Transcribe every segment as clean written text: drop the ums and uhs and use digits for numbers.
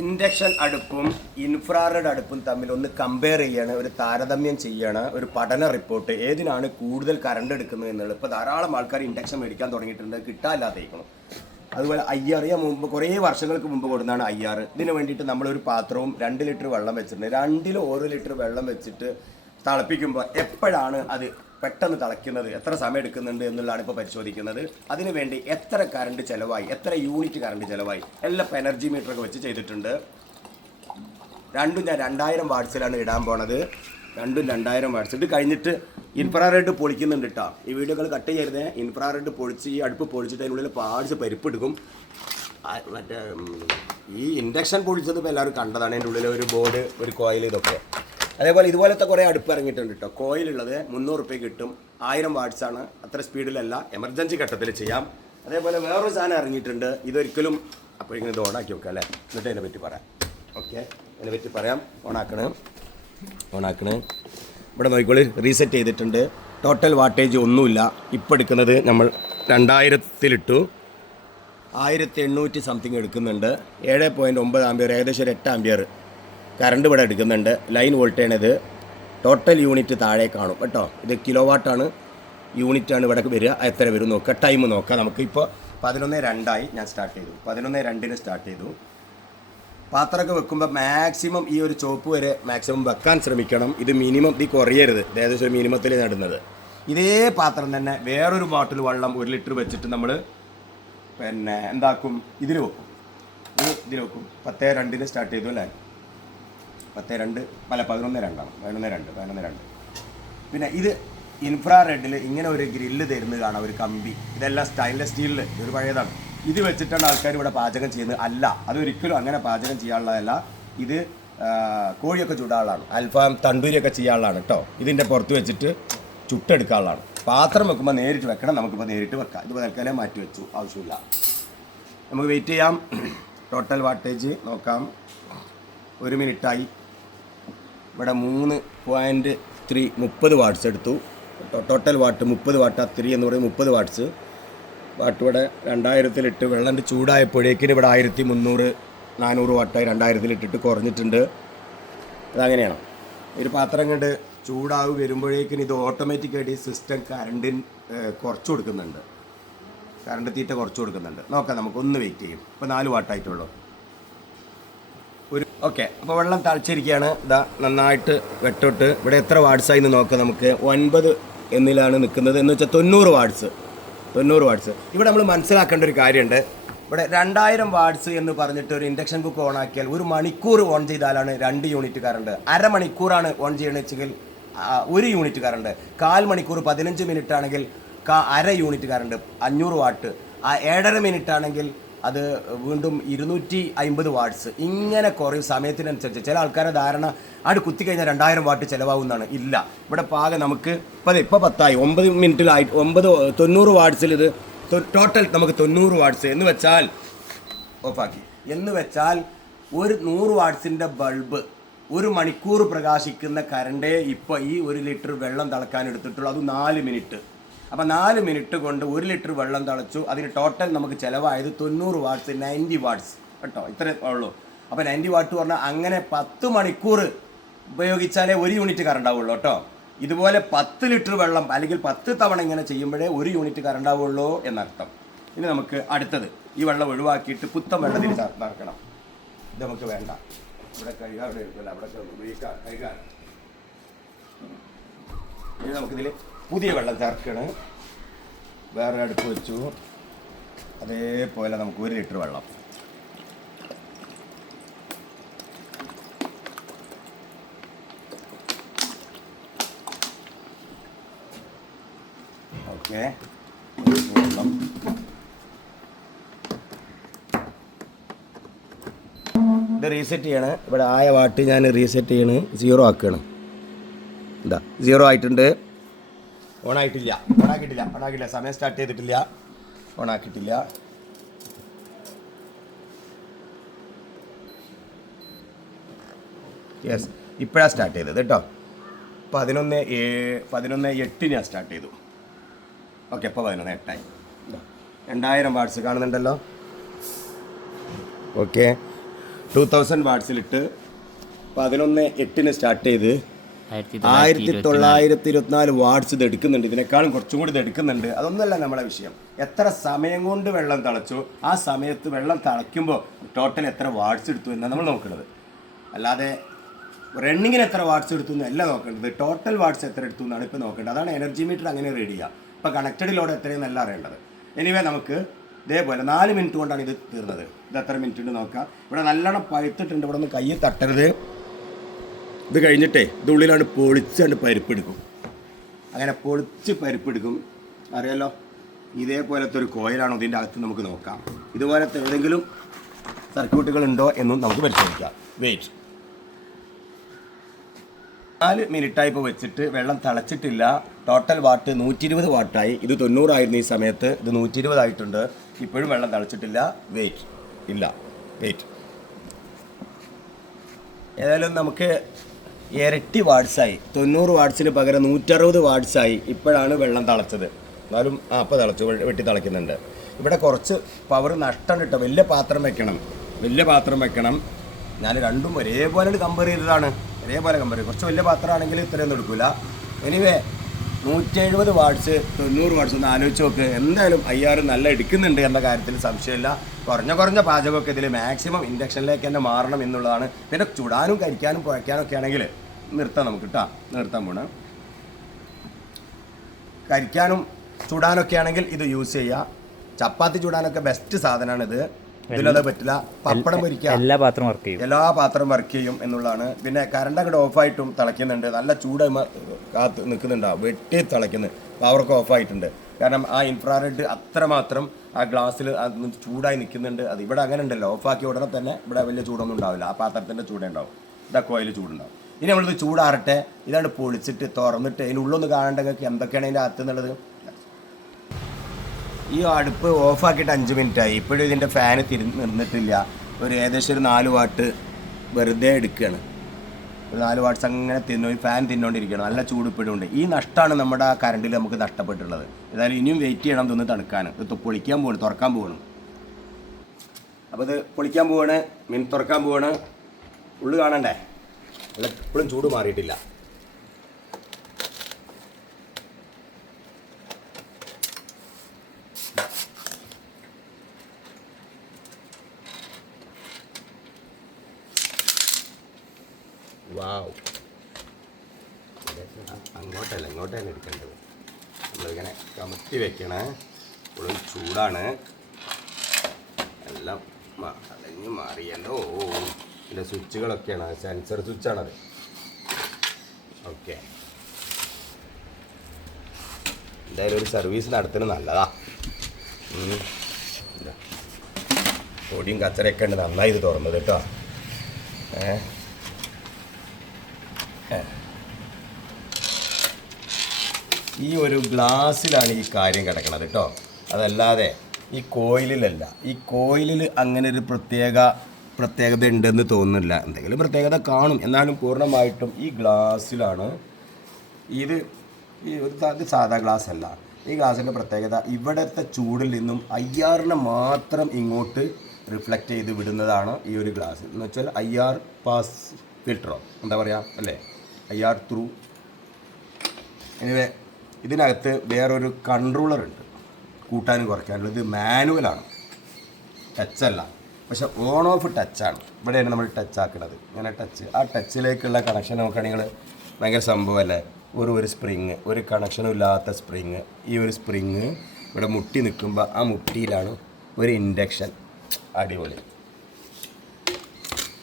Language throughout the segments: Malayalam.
ഇൻഡക്ഷൻ അടുപ്പും ഇൻഫ്രാറെഡ് അടുപ്പും തമ്മിൽ ഒന്ന് കമ്പയർ ചെയ്യാണ്, ഒരു താരതമ്യം ചെയ്യാണ്, ഒരു പഠന റിപ്പോർട്ട് ഏതിനാണ് കൂടുതൽ കറണ്ട് എടുക്കുന്നത് എന്നുള്ളത്. ഇപ്പോൾ ധാരാളം ആൾക്കാർ ഇൻഡക്ഷൻ മേടിക്കാൻ തുടങ്ങിയിട്ടുണ്ട്, കിട്ടാനില്ലാത്തേക്കണം. അതുപോലെ IR ഞാൻ മുമ്പ് കുറേ വർഷങ്ങൾക്ക് മുമ്പ് കൊടുക്കുന്നതാണ് IR. ഇതിന് വേണ്ടിയിട്ട് നമ്മളൊരു പാത്രവും 2 ലിറ്റർ വെള്ളം വെച്ചിട്ടുണ്ട്. 2-ലും 1 ലിറ്റർ വെള്ളം വെച്ചിട്ട് തിളപ്പിക്കുമ്പോൾ എപ്പോഴാണ് അത് പെട്ടെന്ന് തിളയ്ക്കുന്നത്, എത്ര സമയം എടുക്കുന്നുണ്ട് എന്നുള്ളതാണ് ഇപ്പോൾ പരിശോധിക്കുന്നത്. അതിനുവേണ്ടി എത്ര കറണ്ട് ചിലവായി, എത്ര യൂണിറ്റ് കറണ്ട് ചിലവായി എല്ലാം ഇപ്പോൾ എനർജി മീറ്ററൊക്കെ വെച്ച് ചെയ്തിട്ടുണ്ട്. രണ്ടും ഞാൻ 2000 വാട്ട്സിലാണ് ഇടാൻ പോണത്. രണ്ടും 2000 വാട്ട്സ്. ഇത് കഴിഞ്ഞിട്ട് ഇൻഫ്രാറെഡ് പൊളിക്കുന്നുണ്ട് കേട്ടോ. ഈ വീഡിയോകൾ കട്ട് ചെയ്യരുതേ. ഇൻഫ്രാറെഡ് പൊളിച്ച് ഈ അടുപ്പ് പൊളിച്ചിട്ട് അതിനുള്ളിൽ പാർട്സ് പരിപ്പെടുക്കും. മറ്റേ ഈ ഇൻഡക്ഷൻ പൊളിച്ചത് ഇപ്പോൾ എല്ലാവരും കണ്ടതാണ്. അതിൻ്റെ ഉള്ളിൽ ഒരു ബോർഡ്, ഒരു കോയിൽ, ഇതൊക്കെ. അതേപോലെ ഇതുപോലത്തെ കുറേ അടുപ്പ് ഇറങ്ങിയിട്ടുണ്ട് കേട്ടോ. കോയിലുള്ളത് 300 രൂപയ്ക്ക് കിട്ടും. 1000 വാട്ട്സാണ്. അത്ര സ്പീഡിലല്ല, എമർജൻസി ഘട്ടത്തിൽ ചെയ്യാം. അതേപോലെ വേറൊരു സാധനം ഇറങ്ങിയിട്ടുണ്ട്. ഇതൊരിക്കലും അപ്പോൾ ഇങ്ങനെ ഇത് ഓണാക്കി വെക്കാം അല്ലേ, എന്നിട്ട് അതിനെ പറ്റി പറയാം. ഓക്കെ, അതിനെ പറ്റി പറയാം. ഓണാക്കണ്. ഇവിടെ നോക്കിക്കോളി, റീസെറ്റ് ചെയ്തിട്ടുണ്ട്. ടോട്ടൽ വാട്ടേജ് ഒന്നുമില്ല. ഇപ്പോൾ എടുക്കുന്നത് നമ്മൾ 2000-ലിട്ടു. 1800 സംതിങ് എടുക്കുന്നുണ്ട്. 7.9 ആംബിയർ, ഏകദേശം ഒരു 8 ആംബിയർ കറണ്ട് ഇവിടെ എടുക്കുന്നുണ്ട്. ലൈൻ വോൾട്ടേജ് ഇത്. ടോട്ടൽ യൂണിറ്റ് താഴെ കാണും കേട്ടോ. ഇത് കിലോ വാട്ടാണ്, യൂണിറ്റാണ് ഇവിടെ വരിക. എത്ര വരും നോക്കുക. ടൈം നോക്കാം. നമുക്കിപ്പോൾ 11:02 ഞാൻ സ്റ്റാർട്ട് ചെയ്തു. 11:02 സ്റ്റാർട്ട് ചെയ്തു. പാത്രമൊക്കെ വെക്കുമ്പോൾ മാക്സിമം ഈ ഒരു ചോപ്പ് വരെ മാക്സിമം വെക്കാൻ ശ്രമിക്കണം. ഇത് മിനിമം, ഇത് കുറയരുത്. ഏകദേശം ഒരു മിനിമത്തിൽ നടുന്നത്. ഇതേ പാത്രം തന്നെ വേറൊരു ബോട്ടിൽ വെള്ളം 1 ലിറ്റർ വെച്ചിട്ട് നമ്മൾ പിന്നെ എന്താക്കും, ഇതിൽ വെക്കും. ഇതിൽ വെക്കും. 10:02 സ്റ്റാർട്ട് ചെയ്തു അല്ലേ. 10:02 അല്ല 11:02 11:02. പിന്നെ ഇത് ഇൻഫ്രാറെഡിൽ ഇങ്ങനെ ഒരു ഗ്രില്ല് തരുന്നത് കാണാം, ഒരു കമ്പി. ഇതെല്ലാം സ്റ്റെയിൻലെസ് സ്റ്റീലിൽ, ഇതൊരു പഴയതാണ്. ഇത് വെച്ചിട്ടാണ് ആൾക്കാർ ഇവിടെ പാചകം ചെയ്യുന്നത്. അല്ല, അതൊരിക്കലും അങ്ങനെ പാചകം ചെയ്യാനുള്ളതല്ല. ഇത് കോഴിയൊക്കെ ചൂടാനുള്ളതാണ്, അൽഫാം തണ്ടൂരിയൊക്കെ ചെയ്യാനുള്ളതാണ് കേട്ടോ. ഇതിൻ്റെ പുറത്ത് വെച്ചിട്ട് ചുട്ടെടുക്കാനുള്ളതാണ്. പാത്രം വെക്കുമ്പോൾ നേരിട്ട് വെക്കണം. നമുക്കിപ്പോൾ നേരിട്ട് വെക്കാം. ഇതിപ്പോൾ തൽക്കാലം മാറ്റി വെച്ചു, ആവശ്യമില്ല. നമുക്ക് വെയിറ്റ് ചെയ്യാം. ടോട്ടൽ വാട്ടേജ് നോക്കാം. 1 മിനിറ്റായി. ഇവിടെ 3.3 30 വാട്ട്സ് എടുത്തു. Total what 30 what. 3 എന്ന് പറയുന്നത് 30 വാട്ട്സ്. വാട്ട് ഇവിടെ 2000-ലിട്ട് വെള്ളം ചൂടായപ്പോഴേക്കിന് ഇവിടെ 1300-400 വാട്ടായി. 2000-ലിട്ടിട്ട് കുറഞ്ഞിട്ടുണ്ട്. അതങ്ങനെയാണ്. ഒരു പാത്രം കണ്ട് ചൂടാവ് വരുമ്പോഴേക്കിന് ഇത് ഓട്ടോമാറ്റിക്കായിട്ട് ഈ സിസ്റ്റം കറണ്ടിന് കുറച്ച് കൊടുക്കുന്നുണ്ട്. കറണ്ട് തീറ്റ കുറച്ച് കൊടുക്കുന്നുണ്ട്. നോക്കാം, നമുക്കൊന്ന് വെയിറ്റ് ചെയ്യും. ഇപ്പോൾ 4 വാട്ടായിട്ടുള്ളൂ. ഓക്കെ, അപ്പോൾ വെള്ളം തളിച്ചിരിക്കുകയാണ്. ഇതാ നന്നായിട്ട് വെട്ടോട്ട്. ഇവിടെ എത്ര വാട്ട്സായി എന്ന് നോക്കാം നമുക്ക്. 9 എന്നിലാണ് നിൽക്കുന്നത്. എന്ന് വെച്ചാൽ 90 വാട്ട്സ്. 90 വാട്ട്സ്. ഇവിടെ നമ്മൾ മനസ്സിലാക്കേണ്ട ഒരു കാര്യമുണ്ട്. ഇവിടെ 2000 വാട്ട്സ് എന്ന് പറഞ്ഞിട്ട് ഒരു ഇൻഡക്ഷൻ കുക്ക് ഓൺ ആക്കിയാൽ 1 മണിക്കൂർ ഓൺ ചെയ്താലാണ് 2 യൂണിറ്റ് കറണ്ട്. അരമണിക്കൂറാണ് ഓൺ ചെയ്യണമെന്ന് വെച്ചെങ്കിൽ 1 യൂണിറ്റ് കറണ്ട്. 1/4 മണിക്കൂർ 15 മിനിറ്റ് ആണെങ്കിൽ അര യൂണിറ്റ് കറണ്ട് 500 വാട്ട്. 7.5 മിനിറ്റ് ആണെങ്കിൽ അത് വീണ്ടും 250 വാട്ട്സ്. ഇങ്ങനെ കുറയും സമയത്തിനനുസരിച്ച്. ചില ആൾക്കാരുടെ ധാരണ അത് കുത്തിക്കഴിഞ്ഞാൽ 2000 വാട്ട് ചിലവാകുന്നതാണ്. ഇല്ല, ഇവിടെ പാകം നമുക്ക് ഇപ്പോൾ 10 9 മിനിറ്റിലായി. 90 വാട്ട്സിൽ ഇത് ടോട്ടൽ നമുക്ക് 90 വാട്ട്സ് എന്ന് വെച്ചാൽ ഓഫാക്കി. എന്ന് വെച്ചാൽ ഒരു 100 വാട്ട്സിൻ്റെ ബൾബ് 1 മണിക്കൂർ പ്രകാശിക്കുന്ന കറണ്ടേ ഇപ്പോൾ ഈ 1 ലിറ്റർ വെള്ളം തിളക്കാൻ എടുത്തിട്ടുള്ളൂ. അത് 4 മിനിറ്റ്. അപ്പോൾ 4 മിനിറ്റ് കൊണ്ട് 1 ലിറ്റർ വെള്ളം തിളച്ചു. അതിന് ടോട്ടൽ നമുക്ക് ചിലവായത് 90 വാട്ട്സ്, 90 വാട്ട്സ് കേട്ടോ. ഇത്രേ ഉള്ളൂ. അപ്പോൾ 90 വാട്ട് പറഞ്ഞാൽ അങ്ങനെ 10 മണിക്കൂർ ഉപയോഗിച്ചാലേ 1 യൂണിറ്റ് കറണ്ട് ആവുള്ളൂ കേട്ടോ. ഇതുപോലെ 10 ലിറ്റർ വെള്ളം അല്ലെങ്കിൽ 10 തവണ ഇങ്ങനെ ചെയ്യുമ്പോഴേ 1 യൂണിറ്റ് കറണ്ട് ആവുള്ളൂ എന്നർത്ഥം. ഇനി നമുക്ക് അടുത്തത്, ഈ വെള്ളം ഒഴിവാക്കിയിട്ട് പുത്തൻ വെള്ളത്തിൽ ചേർക്കണം. ഇത് നമുക്ക് വേണ്ട. ഇവിടെ കഴുകാൻ ഇവിടെ ഇരിക്കില്ല, അവിടെ കഴുകാൻ. ഇനി നമുക്കിതിൽ പുതിയ വെള്ളം ചേർക്കണം. വേറെ അടുപ്പ് വെച്ചു. അതേപോലെ നമുക്ക് 1 ലിറ്റർ വെള്ളം. ഓക്കെ, വെള്ളം. ഇത് റീസെറ്റ് ചെയ്യണം. ഇവിടെ ആയ വാട്ട് ഞാൻ റീസെറ്റ് ചെയ്യണം. 0 ആക്കുകയാണ്. എന്താ 0 ആയിട്ടുണ്ട്. ഓണാക്കിയിട്ടില്ല. സമയം സ്റ്റാർട്ട് ചെയ്തിട്ടില്ല. ഓണാക്കിയിട്ടില്ല. യെസ്, ഇപ്പോഴാണ് സ്റ്റാർട്ട് ചെയ്തത് കേട്ടോ. 11:08 ഞാൻ സ്റ്റാർട്ട് ചെയ്തു. ഓക്കെ, ഇപ്പോൾ 11:08 2000 വാട്ട്സ് കാണുന്നുണ്ടല്ലോ. ഓക്കെ, 2000 വാട്ട്സിലിട്ട് 11:08 സ്റ്റാർട്ട് ചെയ്ത് 1924 വാട്ട്സ് ഇത് എടുക്കുന്നുണ്ട്. ഇതിനേക്കാളും കുറച്ചും കൂടി ഇത് എടുക്കുന്നുണ്ട്. അതൊന്നുമല്ല നമ്മളെ വിഷയം. എത്ര സമയം കൊണ്ട് വെള്ളം തിളച്ചു, ആ സമയത്ത് വെള്ളം തിളയ്ക്കുമ്പോൾ ടോട്ടൽ എത്ര വാട്ട്സ് എടുത്തു എന്നാണ് നമ്മൾ നോക്കുന്നത്. അല്ലാതെ റണ്ണിങ്ങിന് എത്ര വാട്ട്സ് എടുത്തു എന്നല്ല നോക്കേണ്ടത്, ടോട്ടൽ വാട്ട്സ് എത്ര എടുത്തു എന്നാണ് ഇപ്പോൾ നോക്കേണ്ടത്. അതാണ് എനർജി മീറ്റർ അങ്ങനെ റീഡ് ചെയ്യുക. ഇപ്പോൾ കണക്റ്റഡ് ലോഡ് എത്രയെന്നല്ല അറിയേണ്ടത്. എനിവേ നമുക്ക് ഇതേപോലെ 4 മിനിറ്റ് കൊണ്ടാണ് ഇത് തീർന്നത്. ഇത് എത്ര മിനിറ്റ് ഉണ്ട് നോക്കാം. ഇവിടെ നല്ലോണം പഴുത്തിട്ടുണ്ട്. ഇവിടെ ഒന്ന് കൈ തട്ടരുത്. ഇത് കഴിഞ്ഞിട്ടേ ഇതുള്ളിലാണ് പൊളിച്ചാണ്ട് പരിപ്പെടുക്കും. അങ്ങനെ പൊളിച്ച് പരിപ്പെടുക്കും. അറിയാലോ, ഇതേപോലത്തെ ഒരു കോയിലാണോ ഇതിൻ്റെ അകത്ത് നമുക്ക് നോക്കാം. ഇതുപോലത്തെ ഏതെങ്കിലും സർക്യൂട്ടുകൾ ഉണ്ടോ എന്നും നമുക്ക് പരിശോധിക്കാം. വെയിറ്റ് 4 മിനിറ്റായി ഇപ്പോൾ വെച്ചിട്ട് വെള്ളം തിളച്ചിട്ടില്ല. Total what 120 വാട്ടായി. ഇത് 90 ആയിരുന്നു ഈ സമയത്ത്, ഇത് 120 ആയിട്ടുണ്ട്. ഇപ്പോഴും വെള്ളം തിളച്ചിട്ടില്ല. വെയിറ്റ് ഇല്ല, വെയിറ്റ്. ഏതായാലും നമുക്ക് ഇരട്ടി വാട്ട്സായി. 90 വാട്ട്സിന് പകരം 160 വാട്ട്സായി. ഇപ്പോഴാണ് വെള്ളം തിളച്ചത്. എന്നാലും അപ്പോൾ തിളച്ചു, വെട്ടി തിളയ്ക്കുന്നുണ്ട്. ഇവിടെ കുറച്ച് പവർ നഷ്ടം കിട്ടും. വലിയ പാത്രം വെക്കണം. ഞാൻ രണ്ടും ഒരേപോലെ കമ്പയർ ചെയ്തതാണ്. ഒരേപോലെ കമ്പയർ ചെയ്യും. കുറച്ച് വലിയ പാത്രമാണെങ്കിൽ ഇത്രയൊന്നും എടുക്കില്ല. എനിവേ 170 വാട്ട്സ് 90 വാട്ട്സ് ഒന്ന് ആലോചിച്ച് നോക്ക്. എന്തായാലും IR നല്ല എടുക്കുന്നുണ്ട് എന്ന കാര്യത്തിൽ സംശയമില്ല. കുറഞ്ഞ പാചകമൊക്കെ ഇതിൽ മാക്സിമം ഇൻഡക്ഷനിലേക്ക് തന്നെ മാറണം എന്നുള്ളതാണ്. പിന്നെ ചുടാനും കരിക്കാനും കുഴയ്ക്കാനും ഒക്കെ ആണെങ്കിൽ നിർത്താം നമുക്ക് കേട്ടോ. നിർത്താൻ പോണം. കരിക്കാനും ചുടാനൊക്കെ ആണെങ്കിൽ ഇത് യൂസ് ചെയ്യുക. ചപ്പാത്തി ചുടാനൊക്കെ ബെസ്റ്റ് സാധനമാണിത്. ഇതിലത് പറ്റില്ല. പപ്പടം പൊരിക്കുക, എല്ലാ പാത്രം വർക്ക് ചെയ്യും എന്നുള്ളതാണ്. പിന്നെ കറണ്ട് അങ്ങോട്ട് ഓഫായിട്ടും തിളയ്ക്കുന്നുണ്ട്. നല്ല ചൂട് കാത്ത് നിൽക്കുന്നുണ്ടാവും. വെട്ടി തിളയ്ക്കുന്നത്. പവറൊക്കെ ഓഫായിട്ടുണ്ട്. കാരണം ആ ഇൻഫ്രാറെഡ് അത്രമാത്രം ആ ഗ്ലാസ്സിൽ ചൂടായി നിൽക്കുന്നുണ്ട്. അത് ഇവിടെ അങ്ങനെ ഉണ്ടല്ലോ, ഓഫാക്കിയ ഉടനെ തന്നെ ഇവിടെ വലിയ ചൂടൊന്നും ഉണ്ടാവില്ല. ആ പാത്രത്തിൻ്റെ ചൂടേ ഉണ്ടാവും. ഇതാ കോയിൽ ചൂടുണ്ടാവും. ഇനി നമ്മളിത് ചൂടാറട്ടെ. ഇതാണ് പൊളിച്ചിട്ട് തുറന്നിട്ട് അതിനുള്ളൊന്ന് കാണേണ്ടതൊക്കെ എന്തൊക്കെയാണ് അതിൻ്റെ അകത്ത് എന്നുള്ളത്. ഈ അടുപ്പ് ഓഫാക്കിയിട്ട് 5 മിനിറ്റായി. ഇപ്പോഴും ഇതിൻ്റെ ഫാന് നിന്നിട്ടില്ല. ഒരു ഏകദേശം ഒരു 4 വാട്ട് വെറുതെ എടുക്കുകയാണ്. ഒരു 4 വാട്ട്സ് അങ്ങനെ ഫാൻ തിന്നുകൊണ്ടിരിക്കുകയാണ്. നല്ല ചൂട് ഇപ്പോഴും ഉണ്ട്. ഈ നഷ്ടമാണ് നമ്മുടെ ആ കറണ്ടിൽ നമുക്ക് നഷ്ടപ്പെട്ടുള്ളത്. ഏതായാലും ഇനിയും വെയിറ്റ് ചെയ്യണം ഇതൊന്ന് തണുക്കാൻ. ഇത് പൊളിക്കാൻ പോവാണ്, തുറക്കാൻ പോവാണ്. അപ്പോൾ ഇത് പൊളിക്കാൻ പോവാണ്, തുറക്കാൻ പോവാണ്. ഉള്ളു കാണണ്ടേ? ഇപ്പോഴും ചൂട് മാറിയിട്ടില്ല. വാവ്, അങ്ങോട്ടല്ല ഇങ്ങോട്ടാണ് എടുക്കേണ്ടത്. നമ്മളിങ്ങനെ കമത്തി വെക്കണേ. ഇപ്പോഴും ചൂടാണ്. എല്ലാം അലഞ്ഞ് മാറിയല്ലോ. ഇതിൻ്റെ സ്വിച്ചുകളൊക്കെയാണ്, സെൻസർ സ്വിച്ചാണത്. ഓക്കെ, എന്തായാലും ഒരു സർവീസ് നടത്തുന്നത് നല്ലതാ. പൊടിയും കച്ചറയൊക്കെ ഉണ്ട്. നന്നായി ഇത് തുറന്നത് കേട്ടോ. ഈ ഒരു ഗ്ലാസ്സിലാണ് ഈ കാര്യം കിടക്കുന്നത് കേട്ടോ. അതല്ലാതെ ഈ കോയിലിലല്ല. ഈ കോയിലിൽ അങ്ങനെ ഒരു പ്രത്യേകത ഉണ്ടെന്ന് തോന്നുന്നില്ല. എന്തെങ്കിലും പ്രത്യേകത കാണും, എന്നാലും പൂർണ്ണമായിട്ടും ഈ ഗ്ലാസ്സിലാണ്. ഇത് സാധാ ഗ്ലാസ് അല്ല. ഈ ഗ്ലാസിൻ്റെ പ്രത്യേകത ഇവിടുത്തെ ചൂടിൽ നിന്നും IR-നെ മാത്രം ഇങ്ങോട്ട് റിഫ്ലക്റ്റ് ചെയ്ത് വിടുന്നതാണ് ഈ ഒരു ഗ്ലാസ്. എന്ന് വെച്ചാൽ IR പാസ് ഫിൽട്ടറോ എന്താ പറയുക അല്ലേ, IR ത്രൂ. എനിവേ ഇതിനകത്ത് വേറൊരു കൺട്രോളറുണ്ട് കൂട്ടാനും കുറയ്ക്കാനുള്ളത്. ഇത് മാനുവലാണ്, ടച്ചല്ല. പക്ഷെ ഓൺ ഓഫ് ടച്ചാണ്. ഇവിടെയാണ് നമ്മൾ ടച്ച് ആക്കുന്നത്. ഇങ്ങനെ ടച്ച്, ആ ടച്ചിലേക്കുള്ള കണക്ഷൻ നോക്കുകയാണെങ്കിൽ ഭയങ്കര സംഭവമല്ലേ. ഒരു സ്പ്രിങ്, ഒരു കണക്ഷനും ഇല്ലാത്ത സ്പ്രിങ്. ഈ ഒരു സ്പ്രിങ് ഇവിടെ മുട്ടി നിൽക്കുമ്പോൾ ആ മുട്ടിയിലാണ് ഒരു ഇൻഡക്ഷൻ. അടിപൊളി.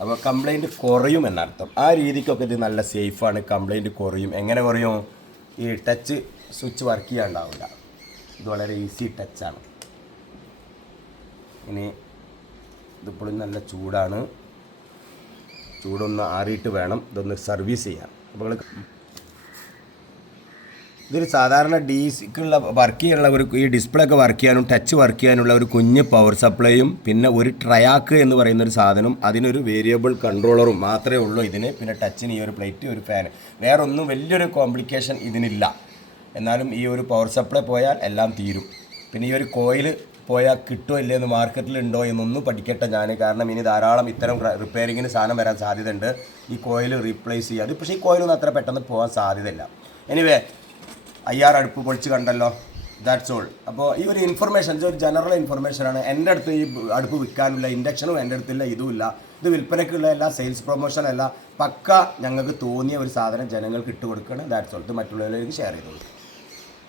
അപ്പോൾ കംപ്ലൈൻറ്റ് കുറയും എന്നർത്ഥം. ആ രീതിക്കൊക്കെ ഇത് നല്ല സേഫാണ്. കംപ്ലൈൻറ്റ് കുറയും. എങ്ങനെ കുറയും? ഈ ടച്ച് സ്വിച്ച് വർക്ക് ചെയ്യാണ്ടാവില്ല. ഇത് വളരെ ഈസി ടച്ചാണ്. ഇനി ഇതിപ്പോഴും നല്ല ചൂടാണ്. ചൂടൊന്ന് ആറിയിട്ട് വേണം ഇതൊന്ന് സർവീസ് ചെയ്യാൻ. അപ്പോൾ ഇതൊരു സാധാരണ DCക്കുള്ള വർക്ക് ചെയ്യാനുള്ള ഈ ഡിസ്പ്ലേ ഒക്കെ വർക്ക് ചെയ്യാനും ടച്ച് വർക്ക് ചെയ്യാനുള്ള ഒരു കുഞ്ഞ് പവർ സപ്ലൈയും പിന്നെ ഒരു ട്രയാക്ക് എന്ന് പറയുന്നൊരു സാധനം, അതിനൊരു വേരിയബിൾ കൺട്രോളറും മാത്രമേ ഉള്ളൂ ഇതിന്. പിന്നെ ടച്ചിന് ഈ ഒരു പ്ലേറ്റ്, ഒരു ഫാൻ, വേറൊന്നും വലിയൊരു കോംപ്ലിക്കേഷൻ ഇതിനില്ല. എന്നാലും ഈ ഒരു പവർ സപ്ലൈ പോയാൽ എല്ലാം തീരും. പിന്നെ ഈ ഒരു കോയിൽ പോയാൽ കിട്ടുമോ ഇല്ലയെന്ന് മാർക്കറ്റിലുണ്ടോ എന്നൊന്നും പഠിക്കട്ടെ ഞാൻ. കാരണം ഇനി ധാരാളം ഇത്തരം റിപ്പയറിങ്ങിന് സാധനം വരാൻ സാധ്യതയുണ്ട്. ഈ കോയിൽ റീപ്ലേസ് ചെയ്യുക. അത് പക്ഷേ ഈ കോയിലൊന്നും അത്ര പെട്ടെന്ന് പോകാൻ സാധ്യതയില്ല. എനിവേ IR അടുപ്പ് പൊളിച്ച് കണ്ടല്ലോ, ദാറ്റ്സ് ഓൾ. അപ്പോൾ ഈ ഒരു ഇൻഫർമേഷൻ ഒരു ജനറൽ ഇൻഫർമേഷനാണ്. എൻ്റെ അടുത്ത് ഈ അടുപ്പ് വിൽക്കാനുള്ള ഇൻഡക്ഷനും എൻ്റെ അടുത്തില്ല, ഇതുമില്ല. ഇത് വിൽപ്പനയ്ക്കുള്ള എല്ലാ സെയിൽസ് പ്രൊമോഷൻ അല്ല, പക്ക ഞങ്ങൾക്ക് തോന്നിയ ഒരു സാധനം ജനങ്ങൾക്ക് ഇട്ട് കൊടുക്കണം. That's all. ഇത് മറ്റുള്ളവരിലേക്ക് ഷെയർ ചെയ്തോളൂ.